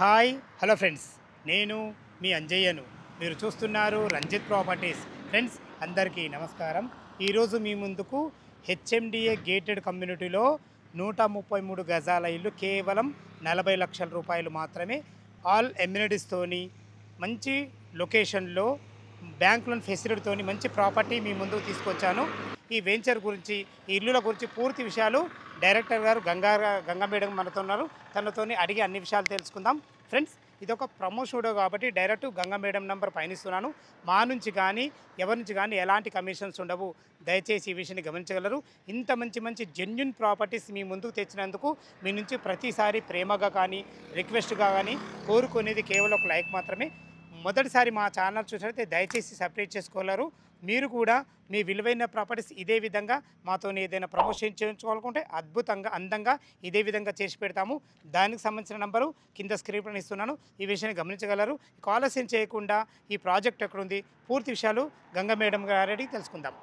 Hi hello friends, నేను మీ అంజయ్యను. మీరు చూస్తున్నారు రంజిత్ ప్రాపర్టీస్. ఫ్రెండ్స్ అందరికీ నమస్కారం. ఈరోజు మీ ముందుకు హెచ్ఎండిఏ గేటెడ్ కమ్యూనిటీలో 133 గజాల ఇల్లు కేవలం 40 లక్షల రూపాయలు మాత్రమే, ఆల్ ఎమ్యూనిటీస్తోని, మంచి లొకేషన్లో, బ్యాంక్ లోన్ ఫెసిలిటీతోని మంచి ప్రాపర్టీ మీ ముందుకు తీసుకొచ్చాను. ఈ వెంచర్ గురించి, ఈ ఇల్లుల గురించి పూర్తి విషయాలు డైరెక్టర్ గారు గంగా మేడం మనతో ఉన్నారు. తనతోని అడిగి అన్ని విషయాలు తెలుసుకుందాం. ఫ్రెండ్స్, ఇది ఒక ప్రమోషన్ వీడియో కాబట్టి డైరెక్ట్ గంగా మేడం నంబర్ పైన ఇస్తున్నాను. మా నుంచి కానీ ఎవరి నుంచి కానీ ఎలాంటి కమిషన్స్ ఉండవు. దయచేసి ఈ విషయాన్ని గమనించగలరు. ఇంత మంచి మంచి జెన్యున్ ప్రాపర్టీస్ మీ ముందుకు తెచ్చినందుకు మీ నుంచి ప్రతిసారి ప్రేమగా కానీ రిక్వెస్ట్గా కానీ కోరుకునేది కేవలం ఒక లైక్ మాత్రమే. మొదటిసారి మా ఛానల్ చూసినట్లయితే దయచేసి సబ్స్క్రైబ్ చేసుకోగలరు. మీరు కూడా మీ విలువైన ప్రాపర్టీస్ ఇదే విధంగా మాతో ఏదైనా ప్రమోషన్ చేయించుకోవాలనుకుంటే అద్భుతంగా, అందంగా ఇదే విధంగా చేసి పెడతాము. దానికి సంబంధించిన నంబరు కింద స్క్రీన్ ఇస్తున్నాను. ఈ విషయాన్ని గమనించగలరు. ఆలస్యం చేయకుండా ఈ ప్రాజెక్ట్ ఎక్కడుంది, పూర్తి విషయాలు గంగా మేడం గారి తెలుసుకుందాం.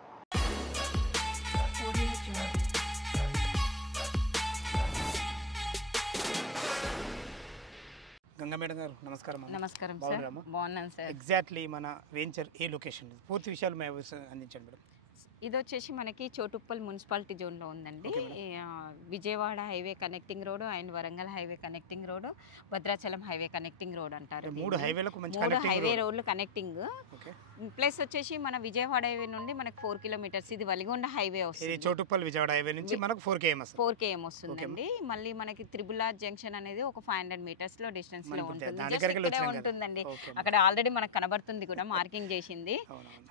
గంగా మేడం గారు నమస్కారం. నమస్కారం సార్. బాగున్నాను సార్. ఎగ్జాక్ట్లీ మన వెంచర్ ఏ లొకేషన్, పూర్తి విషయాలు మేము అందించండి మేడం. ఇది వచ్చేసి మనకి చోటుప్పల్ మున్సిపాలిటీ జోన్లో ఉందండి. Vijayawada highway connecting road and Warangal highway connecting road, Bhadrachalam highway connecting road అంటారు. మూడు హైవే రోడ్లు కనెక్టింగ్. ప్లస్ వచ్చేసి మన విజయవాడ హైవే నుండి మనకు 4 కిలోమీటర్స్ ఇది వలిగొండ హైవే వస్తుంది. చోటుప్పల్ విజయవాడ హైవే నుంచి మనకు 4 km వస్తుందండి. మళ్ళీ మనకి త్రిబులార్ జంక్షన్ అనేది ఒక 500 మీటర్స్ లో డిస్టెన్స్ లో ఉంటుందండి. అక్కడ ఆల్రెడీ మనకు కనబడుతుంది కూడా, మార్కింగ్ చేసింది.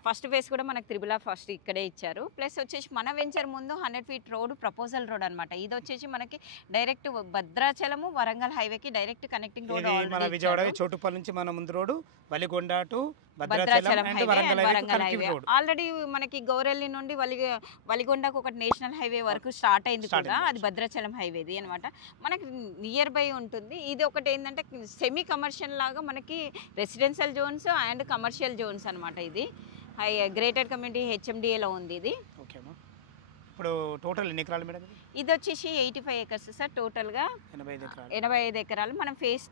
ఫస్ట్ ఫేస్ కూడా మనకు త్రిబులార్ ఫస్ట్ ఇక్కడే ఇచ్చారు. ప్లస్ వచ్చేసి మన వెంచర్ ముందు 100 ఫీట్ రోడ్, ప్రపోజల్ రోడ్ అనమాట. ఇది వచ్చేసి మనకి డైరెక్ట్ భద్రాచలము వరంగల్ హైవేకి డైరెక్ట్ కనెక్టింగ్ రోడ్. మన విజయవాడ చోటుప్పల్ నుంచి మన ముందు road Valigonda to Bhadrachalam Warangal highway. Already మనకి గౌరెల్లి నుండి వలిగొండకు ఒక నేషనల్ హైవే వరకు స్టార్ట్ అయింది కూడా, అది భద్రాచలం హైవేది అనమాట. మనకి నియర్ బై ఉంటుంది. ఇది ఒకటి ఏంటంటే సెమీ కమర్షియల్ లాగా మనకి residential zones and commercial zones అనమాట. ఇది గ్రేటర్ కమ్యూనిటీ హెచ్ఎండిఏలో ఉంది ఇది. ఇప్పుడు టోటల్ ఎన్ని ఎకరాలు మేడం? ఇది వచ్చేసి 85 acres సార్. టోటల్గా 85 ఎకరాలు. మనం ఫేస్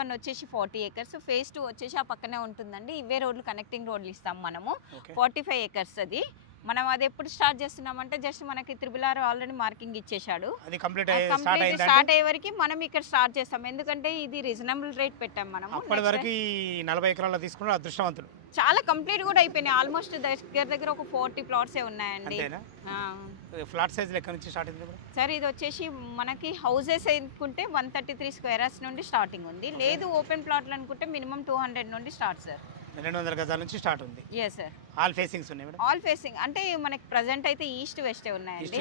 1 వచ్చేసి 40 acres, ఫేస్ 2 వచ్చేసి ఆ పక్కనే ఉంటుందండి. ఇవే రోడ్లు కనెక్టింగ్ రోడ్లు ఇస్తాం మనము. 45 acres అది. మనం అది ఎప్పుడు స్టార్ట్ చేస్తున్నామంటే జస్ట్ మనకి త్రిబులార్ ఆల్రెడీ మార్కింగ్ ఇచ్చేసాడు. కంప్లీట్ స్టార్ట్ అయ్యే వరకు మనం ఇక్కడ స్టార్ట్ చేస్తాం. ఎందుకంటే ఇది రీజనబుల్ రేట్ పెట్టాం మనం. అప్పటి వరకు 40 ఎకరాలు తీసుకున్న అదృష్టవంతుడు. చాలా కంప్లీట్ కూడా అయిపోయినాయి. ఆల్మోస్ట్ దగ్గర ఒక 40 ప్లాట్సే ఉన్నాయండి. ఫ్లాట్ సైజ్ లెక్క నుంచి స్టార్ట్ అయింది సార్. ఇది వచ్చేసి మనకి హౌసెస్ అనుకుంటే 133 square yards నుండి స్టార్టింగ్ ఉంది. లేదు ఓపెన్ ప్లాట్లు అనుకుంటే మినిమం 200 నుండి స్టార్ట్ సార్. 200 గజాల నుంచి స్టార్ట్ ఉంది. Yes sir. ఆల్ ఫేసింగ్స్ ఉన్నాయి మేడం? ఆల్ ఫేసింగ్ అంటే మనకి ప్రెజెంట్ అయితే ఈస్ట్ వెస్టే ఉన్నాయండి.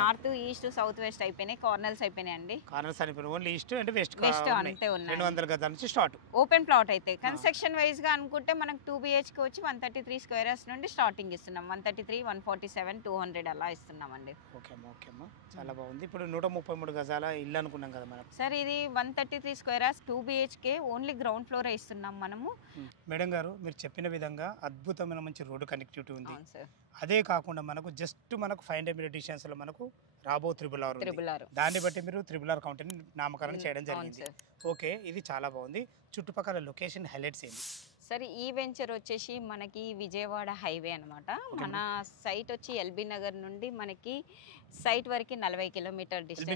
నార్త్ ఈస్ట్ సౌత్ వెస్ట్ అయిపోయినాయి. కార్నర్స్ అయిపోయినాయండి. కార్నర్స్ అయిపోయినాయి. ఓన్లీ ఈస్ట్ అండ్ వెస్ట్ అంతే ఉన్నాయి. 200 గజాల నుంచి స్టార్ట్ ఓపెన్ ప్లాట్ అయితే. కన్స్ట్రక్షన్ వైజ్ గా అనుకుంటే మనకు 2 BHK వచ్చి 133 square yards నుండి స్టార్టింగ్ ఇస్తున్నాం. 133, 147, 200 అలా ఇస్తున్నామండి. ఓకే అమ్మా, చాలా బాగుంది. ఇప్పుడు 133 గజాల ఇల్లు అనుకున్నాం కదా మేడం. సార్ ఇది 133 square yards 2 BHK only ground floor ఇస్తున్నాం మనము. మేడం గారు, మీరు చెప్పిన విధంగా అద్భుతమైన మంచి రోడ్డు కనెక్టివిటీ ఉంది. అదే కాకుండా మనకు జస్ట్ 500 మీటర్ డిస్టెన్స్ లో మనకు రాబో త్రిబులార్. దాన్ని బట్టి మీరు త్రిబులార్ కౌంటర్ నామకరణం చేయడం జరిగింది. ఓకే, ఇది చాలా బాగుంది. చుట్టుపక్కల లొకేషన్ హైలైట్స్ ఏంటి? సరే, ఈ వెంచర్ వచ్చేసి మనకి విజయవాడ హైవే అనమాట. మన సైట్ వచ్చి ఎల్బీ నగర్ నుండి మనకి సైట్ వరకు 40 కిలోమీటర్ డిస్టెన్స్.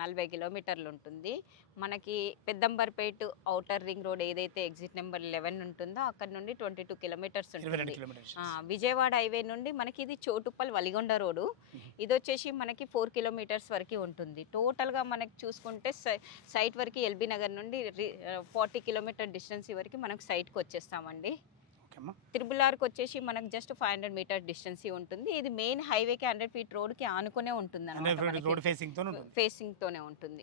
40 కిలోమీటర్లు ఉంటుంది. మనకి పెద్దంబర్పేట ఔటర్ రింగ్ రోడ్ ఏదైతే ఎగ్జిట్ నెంబర్ 11 ఉంటుందో అక్కడ నుండి 22 కిలోమీటర్స్ ఉంటుంది. విజయవాడ హైవే నుండి మనకి ఇది చోటుప్పల్ వలిగొండ రోడ్డు. ఇది వచ్చేసి మనకి 4 kilometers వరకు ఉంటుంది. టోటల్గా మనకి చూసుకుంటే సైట్ వరకు ఎల్బీ నగర్ నుండి 40 కిలోమీటర్ డిస్టెన్స్ వరకు మనకు సైట్కి వచ్చేస్తామండి. త్రిబులార్కి వచ్చేసి మనకు జస్ట్ 500 మీటర్ డిస్టెన్స్ ఉంటుంది. ఇది మెయిన్ హైవేకి 100 ఫీట్ రోడ్కి ఆనుకునే ఉంటుంది అన్నమాట. ఫేసింగ్ తోనే ఉంటుంది.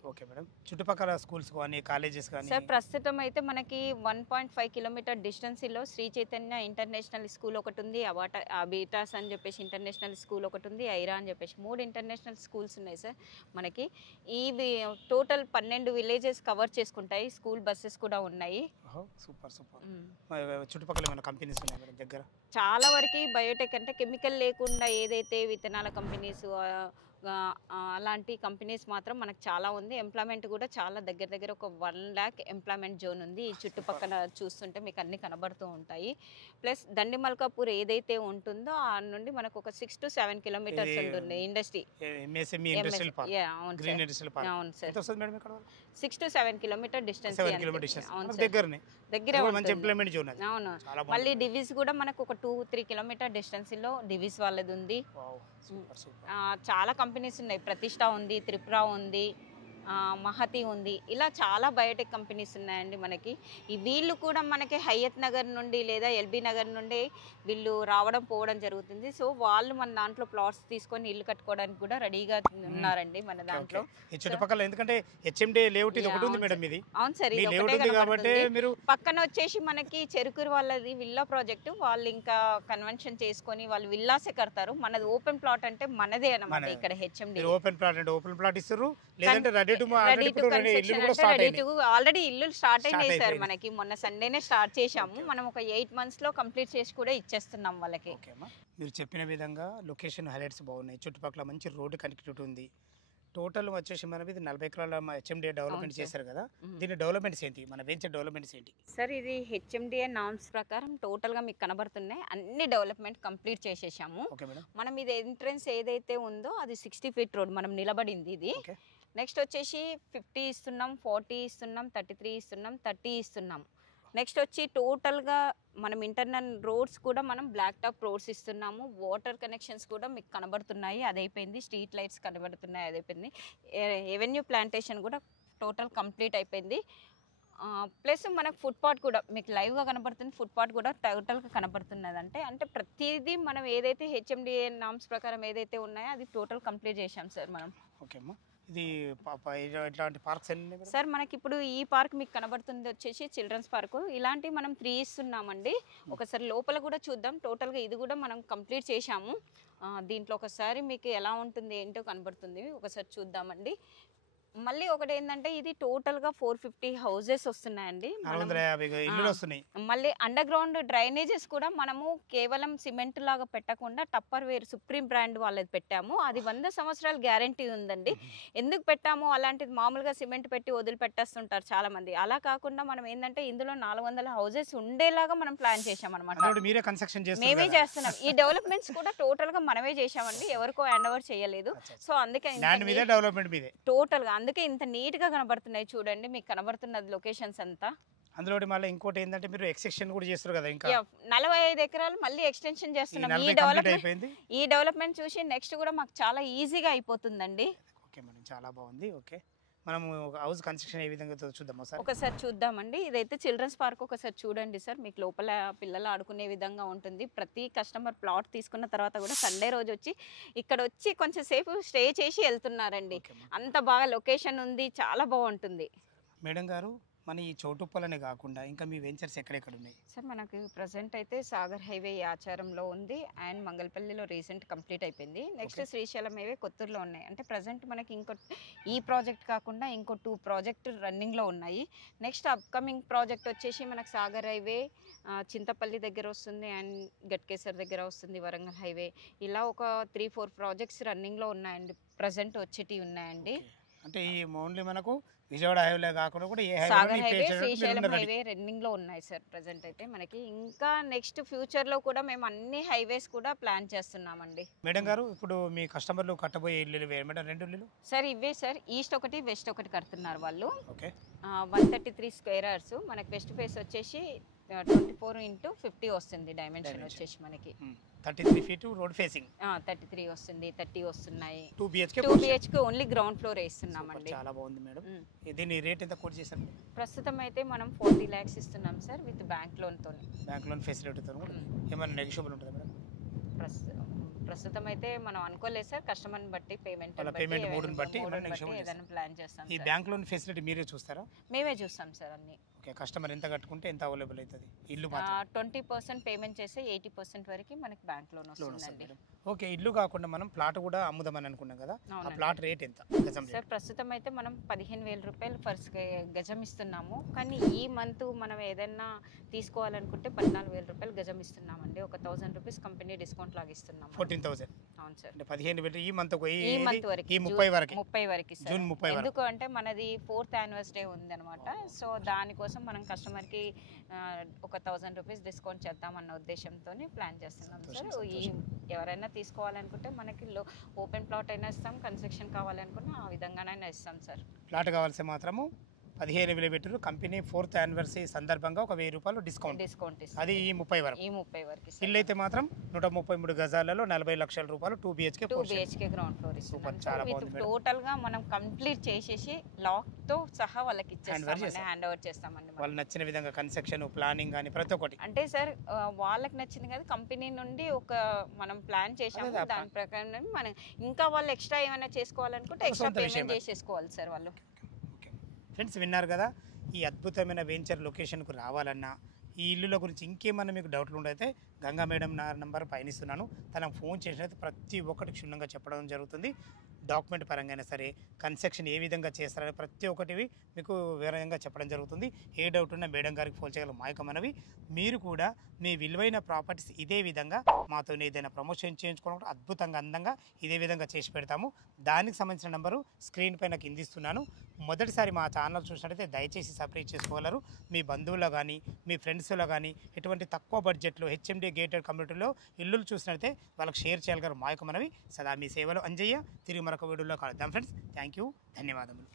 చుట్టుపక్కల స్కూల్స్ కానీ కాలేజెస్ కానీ సార్ ప్రస్తుతం అయితే మనకి 1.5 కిలోమీటర్ డిస్టెన్స్ లో శ్రీ చైతన్య ఇంటర్నేషనల్ స్కూల్ ఒకటి ఉంది, అబిటాస్ అని చెప్పేసి ఇంటర్నేషనల్ స్కూల్ ఒకటి ఉంది, ఐరా అని చెప్పేసి 3 ఇంటర్నేషనల్ స్కూల్స్ ఉన్నాయి సార్. మనకి ఈ టోటల్ 12 విలేజెస్ కవర్ చేసుకుంటాయి. స్కూల్ బస్సెస్ కూడా ఉన్నాయి. సూపర్. చుట్టుపక్కల మన కంపెనీస్ ఉన్నాయి దగ్గర. చాలా వరకు బయోటెక్ అంటే కెమికల్ లేకుండా ఏదైతే విత్తనాల కంపెనీస్, అలాంటి కంపెనీస్ మాత్రం మనకు చాలా ఉంది. ఎంప్లాయ్మెంట్ కూడా చాలా దగ్గర దగ్గర ఒక 1 lakh ఎంప్లాయ్మెంట్ జోన్ ఉంది. ఈ చుట్టుపక్కల చూస్తుంటే మీకు అన్ని కనబడుతూ ఉంటాయి. ప్లస్ దండిమల్కాపూర్ ఏదైతే ఉంటుందో ఆ నుండి మనకు ఒక 6 to 7 kilometers ఉంటుంది ఇండస్ట్రీ. ఎంఎస్ఎంఈ ఇండస్ట్రియల్ పార్క్, అవును గ్రీన్ సార్, ఇండస్ట్రియల్ పార్క్. అవును సార్. ఎంత వస్తుంది మేడం ఇక్కడ? 6 to 7 kilometer distance. 7 kilometer distance. అవును మనకు సార్, దగ్గరనే. దగ్గరే మంచి ఉంటుంది. ఎంప్లాయ్మెంట్ జోన్ అది. అవును. చాలా మళ్ళీ బాగుంది. డివిస్ కూడా మనకు ఒక 2-3 kilometer డిస్టెన్స్ లో డివిస్ వాళ్ళది ఉంది. Wow, super super. చాలా కంపెనీస్ ఉన్నాయి. ప్రతిష్ట ఉంది, త్రిపుర ఉంది, మహతి ఉంది. ఇలా చాలా బయోటెక్ కంపెనీస్ ఉన్నాయండి మనకి. వీళ్ళు కూడా మనకి హయత్ నగర్ నుండి లేదా ఎల్బీ నగర్ నుండి వీళ్ళు రావడం పోవడం జరుగుతుంది. సో వాళ్ళు మన దాంట్లో ప్లాట్స్ తీసుకొని ఇల్లు కట్టుకోవడానికి కూడా రెడీగా ఉన్నారండి మన దాంట్లో. ఈ చుట్టుపక్కల ఎందుకంటే హెచ్ఎండి లేఅవుట్ ఇది ఒకటి ఉంది మేడం. ఇది అవును సార్, మీ ఇది లేఅవుట్ ఒకటే ఉంది కాబట్టి కనబడుతుంది. మీరు పక్కన వచ్చేసి మనకి చెరుకూరు వాళ్ళది విల్లా ప్రాజెక్టు. వాళ్ళు ఇంకా కన్వెన్షన్ చేసుకొని వాళ్ళు విల్లాసే కడతారు. మనది ఓపెన్ ప్లాట్ అంటే మనదే అన్నమాట. ఇక్కడ హెచ్ఎండి ఓపెన్ ప్లాట్ అంటే ఓపెన్ ప్లాట్ ఇస్తారు, లేదంటే రెడీ టు ఆల్రెడీ ఇల్లు స్టార్ట్ అయినాయి సార్. మనకి మొన్న సండేనే స్టార్ట్ చేశాము. మనం ఒక 8 months లో కంప్లీట్ చేసి కూడా ఇచ్చేస్తున్నాం వాళ్ళకి. మీరు చెప్పిన విధంగా లొకేషన్ హైలైట్స్ బాగున్నాయి. చుట్టుపక్కల మంచి రోడ్డు కనెక్టివిటీ ఉంది. టోటల్ వచ్చేసి మనది 40 ఎకరాల హెచ్ఎండిఏ డెవలప్మెంట్ చేశారు కదా. దీని డెవలప్మెంట్స్ ఏంటి, మన వెంచర్ డెవలప్మెంట్స్ ఏంటి? సార్ ఇది హెచ్ఎండిఏ నామ్స్ ప్రకారం టోటల్గా మీకు కనబడుతున్నాయి. అన్ని డెవలప్మెంట్ కంప్లీట్ చేసేసాము. మనం ఇది ఎంట్రన్స్ ఏదైతే ఉందో అది 60 feet రోడ్ మనం నిలబడింది ఇది. నెక్స్ట్ వచ్చేసి 50 ఇస్తున్నాం, 40 ఇస్తున్నాం, 33 ఇస్తున్నాం, 30 ఇస్తున్నాం. నెక్స్ట్ వచ్చి టోటల్గా మనం ఇంటర్నల్ రోడ్స్ కూడా మనం బ్లాక్ టాప్ రోడ్స్ ఇస్తున్నాము. వాటర్ కనెక్షన్స్ కూడా మీకు కనబడుతున్నాయి, అది అయిపోయింది. స్ట్రీట్ లైట్స్ కనబడుతున్నాయి, అది అయిపోయింది. ఎవెన్యూ ప్లాంటేషన్ కూడా టోటల్ కంప్లీట్ అయిపోయింది. ప్లస్ మనకు ఫుట్పాత్ కూడా మీకు లైవ్గా కనబడుతుంది. ఫుట్పాత్ కూడా టోటల్గా కనబడుతున్నది. అంటే ప్రతిదీ మనం ఏదైతే హెచ్ఎండిఏ నామ్స్ ప్రకారం ఏదైతే ఉన్నాయో అది టోటల్ కంప్లీట్ చేసాం సార్ మనం. ఓకే అమ్మా. ఇది ఇట్లాంటి పార్క్స్ సార్ మనకి ఇప్పుడు ఈ పార్క్ మీకు కనబడుతుంది వచ్చేసి చిల్డ్రన్స్ పార్క్. ఇలాంటివి మనం 3 ఇస్తున్నామండి. ఒకసారి లోపల కూడా చూద్దాం. టోటల్గా ఇది కూడా మనం కంప్లీట్ చేశాము. దీంట్లో ఒకసారి మీకు ఎలా ఉంటుంది ఏంటో కనబడుతుంది, ఒకసారి చూద్దామండి. మళ్ళీ ఒకటి ఏంటంటే ఇది టోటల్గా 450 హౌజెస్ వస్తున్నాయండి. మళ్ళీ అండర్ గ్రౌండ్ డ్రైనేజెస్ కూడా మనము కేవలం సిమెంట్ లాగా పెట్టకుండా టప్పర్ వేర్ సుప్రీం బ్రాండ్ వాళ్ళది పెట్టాము. అది 100 సంవత్సరాలు గ్యారంటీ ఉందండి. ఎందుకు పెట్టాము అలాంటిది? మామూలుగా సిమెంట్ పెట్టి వదిలిపెట్టేస్తుంటారు చాలా మంది. అలా కాకుండా మనం ఏంటంటే ఇందులో 400 హౌజెస్ ఉండేలాగా మనం ప్లాన్ చేసాం అనమాట. మేమే చేస్తున్నాం. ఈ డెవలప్మెంట్స్ కూడా టోటల్ గా మనమే చేసామండి, ఎవరికో హ్యాండ్ ఓవర్ చేయలేదు. సో అందుకే టోటల్ గా అందుకే ఇంత నీట్ గా కనబడుతున్నాయి. చూడండి మీకు కనబడుతున్నది లొకేషన్స్ అంతా. అందులో మళ్ళీ ఇంకోటి ఏంటంటే మీరు ఎక్స్టెన్షన్ కూడా చేస్తారు కదా. ఇంకా 45 ఎకరాలు మళ్ళీ ఎక్స్టెన్షన్ చేస్తున్నాం. ఈ డెవలప్మెంట్ చూసి నెక్స్ట్ కూడా మాకు చాలా ఈజీగా అయిపోతుందండి. ఓకే మేడం, చాలా బాగుంది. ఓకే, మనం హౌస్ కన్స్ట్రక్షన్ ఏ విధంగా చూద్దాం సార్? ఒకసారి చూద్దామండి. ఇదైతే చిల్డ్రన్స్ పార్క్. ఒకసారి చూడండి సార్, మీకు లోపల పిల్లలు ఆడుకునే విధంగా ఉంటుంది. ప్రతి కస్టమర్ ప్లాట్ తీసుకున్న తర్వాత కూడా సండే రోజు వచ్చి ఇక్కడ వచ్చి కొంచెం సేపు స్టే చేసి వెళ్తున్నారండి. అంత బాగా లొకేషన్ ఉంది, చాలా బాగుంటుంది. మేడం గారు, మన ఈ చౌటుప్పలనే కాకుండా ఇంకా మీ వెంచర్స్ ఎక్కడెక్కడ ఉన్నాయి సార్? మనకు ప్రజెంట్ అయితే సాగర్ హైవే ఆచారంలో ఉంది అండ్ మంగళపల్లిలో రీసెంట్ కంప్లీట్ అయిపోయింది. నెక్స్ట్ శ్రీశైలం హైవే కొత్తూరులో ఉన్నాయి. అంటే ప్రజెంట్ మనకి ఈ ప్రాజెక్ట్ కాకుండా ఇంకో 2 ప్రాజెక్ట్ రన్నింగ్లో ఉన్నాయి. నెక్స్ట్ అప్కమింగ్ ప్రాజెక్ట్ వచ్చేసి మనకు సాగర్ హైవే చింతపల్లి దగ్గర వస్తుంది అండ్ గట్కేసర్ దగ్గర వస్తుంది, వరంగల్ హైవే. ఇలా ఒక 3-4 ప్రాజెక్ట్స్ రన్నింగ్లో ఉన్నాయండి, ప్రజెంట్ వచ్చేటివి ఉన్నాయండి. అంటే ఈ ఓన్లీ మనకు విజయవాడ హైవే కాకుండా కూడా Sagar highway, Srisailam highway running లో ఉన్నాయి సార్ ప్రజెంట్ అయితే మనకి. ఇంకా నెక్స్ట్ ఫ్యూచర్ లో కూడా మేము అన్ని హైవేస్ కూడా ప్లాన్ చేస్తున్నామండి. మేడం గారు, ఇప్పుడు మీ కస్టమర్లు కట్టబోయే ఇల్లు మేడం 2 ఇల్లులు సార్? ఇవే సార్, ఈస్ట్ ఒకటి వెస్ట్ ఒకటి కడుతున్నారు వాళ్ళు. Okay, 133 square yards. మనకి వెస్ట్ ఫేస్ వచ్చేసి 24x50 వస్తుంది డైమెన్షన్ వచ్చేసి మనకి. 33 feet రోడ్ ఫేసింగ్. 33 వస్తుంది, 30 వస్తున్నాయి. 2 BHK ఓన్లీ గ్రౌండ్ ఫ్లోర్ వేస్తున్నామండి. చాలా బాగుంది మేడం. దీని రేట్ ఎంత కోట్ చేశారు? ప్రస్తుతం అయితే మనం 40 lakhs ఇస్తున్నాం సార్, విత్ బ్యాంక్ లోన్ తో. బ్యాంక్ లోన్ ఫెసిలిటీతో ఏమైనా నెగోషియబుల్ ఉంటుందా మేడం? ప్రస్తుతం అయితే మనం అనుకోలేదు సార్, కస్టమర్ బట్టి పేమెంట్ మూడుని బట్టి ఏదైనా ప్లాన్ చేస్తాం. ఈ బ్యాంక్ లోన్ ఫెసిలిటీ మీరే చూస్తారా? మేమే చూస్తాం సార్ అన్ని. ఓకే, కస్టమర్ ఎంత కట్టుకుంటే ఎంత అవైలబుల్ అవుతుంది? ఇల్లు 20% పేమెంట్ చేస్తే 80% వరకు మనకి బ్యాంక్ లోన్ వస్తుందండి. ఓకే, ఇల్లు కాకుండా మనం ప్లాట్ కూడా అమ్ముదామని అనుకున్నాం కదా, ఆ ప్లాట్ రేట్ ఎంత సార్? ప్రస్తుతం అయితే మనం 15,000 రూపాయలు పర్ గజం ఇస్తున్నాము. కానీ ఈ మంత్ మనం ఏదైనా తీసుకోవాలనుకుంటే 14,000 రూపాయలు గజం ఇస్తున్నామండి. ఒక 1,000 రూపీస్ కంపెనీ డిస్కౌంట్ లాగా ఇస్తున్నాము. 14,000. అవును సార్. అంటే 15 పెట్టి ఈ మంత్ ఈ మంత్ వరకు ఈ 30 వరకు 30 వరకు సార్. జూన్ 30 వరకు. ఎందుకు అంటే మనది 4th యానివర్సరీ ఉందన్నమాట. సో దానికోసం మనం కస్టమర్కి ఒక 1000 రూపీస్ డిస్కౌంట్ చేద్దామన్న ఉద్దేశంతో ప్లాన్ చేస్తున్నాం సార్. ఈ ఎవరైనా తీసుకోవాలనుకుంటే మనకి ఓపెన్ ప్లాట్ అయినా ఇస్తాం, కన్స్ట్రక్షన్ కావాలనుకున్నా ఆ విధంగానైనా ఇస్తాం సార్. ప్లాట్ కావాల్సి మాత్రము 15,000 పెట్టారు. కంపెనీ 4th యానివర్సరీ సందర్భంగా ఒక 1000 రూపాయలు డిస్కౌంట్ ఇస్తాం. అది ఈ 30 వరకు. ఈ 30 వరకు ఇల్లు అయితే మాత్రం 133 గజాలలో 40 లక్షల రూపాయలు 2 BHK గ్రౌండ్ ఫ్లోర్ సూపర్, ఇస్తున్నాం. చాలా బాగుంది మేడం. టోటల్ గా మనం కంప్లీట్ చేసేసి లాక్ తో సహా వాళ్ళకి ఇచ్చేస్తాం, హ్యాండ్ ఓవర్ చేస్తామండి. వాళ్ళు నచ్చిన విధంగా కన్స్ట్రక్షన్ ప్లానింగ్ కానీ ప్రతి ఒక్కటి అంటే సార్ వాళ్ళకి నచ్చింది కదా, కంపెనీ నుండి ఒక మనం ప్లాన్ చేసాము, దాని ప్రకారం మనం ఇంకా వాళ్ళు ఎక్స్ట్రా ఏమైనా చేసుకోవాలనుకుంటే ఎక్స్ట్రా పేమెంట్ చేసేసుకోవాలి సార్ వాళ్ళు. ఫ్రెండ్స్ విన్నారు కదా, ఈ అద్భుతమైన వెంచర్ లొకేషన్కు రావాలన్నా ఈ ఇల్లుల గురించి ఇంకేమన్నా మీకు డౌట్లు ఉండైతే గంగా మేడం నా నంబర్ పయనిస్తున్నాను, తనకు ఫోన్ చేసినైతే ప్రతి ఒక్కటి క్షుణ్ణంగా చెప్పడం జరుగుతుంది. డాక్యుమెంట్ పరంగా సరే, కన్స్ట్రక్షన్ ఏ విధంగా చేస్తారని ప్రతి ఒక్కటి మీకు వివరంగా చెప్పడం జరుగుతుంది. ఏ డౌట్ ఉన్నా మేడం గారికి ఫోన్ చేయగల మాయక మనవి. మీరు కూడా మీ విలువైన ప్రాపర్టీస్ ఇదే విధంగా మాతో ఏదైనా ప్రమోషన్ చేయించుకోవడం అద్భుతంగా అందంగా ఇదే విధంగా చేసి పెడతాము. దానికి సంబంధించిన నెంబరు స్క్రీన్ పైన కిందిస్తున్నాను. మొదటిసారి మా ఛానల్ చూసినట్టయితే దయచేసి సబ్స్క్రైబ్ చేసుకోగలరు. మీ బంధువుల్లో కానీ మీ ఫ్రెండ్స్లో కానీ ఎటువంటి తక్కువ బడ్జెట్లో HMD గేటెడ్ కమ్యూనిటీలో ఇల్లులు చూసినట్టయితే వాళ్ళకి షేర్ చేయగలరు మాయక మనవి. సదా మీ సేవలో అంజయ్య. తిరిగి మరొక వీడియోలో కలుద్దాం ఫ్రెండ్స్. థ్యాంక్ యూ, ధన్యవాదములు.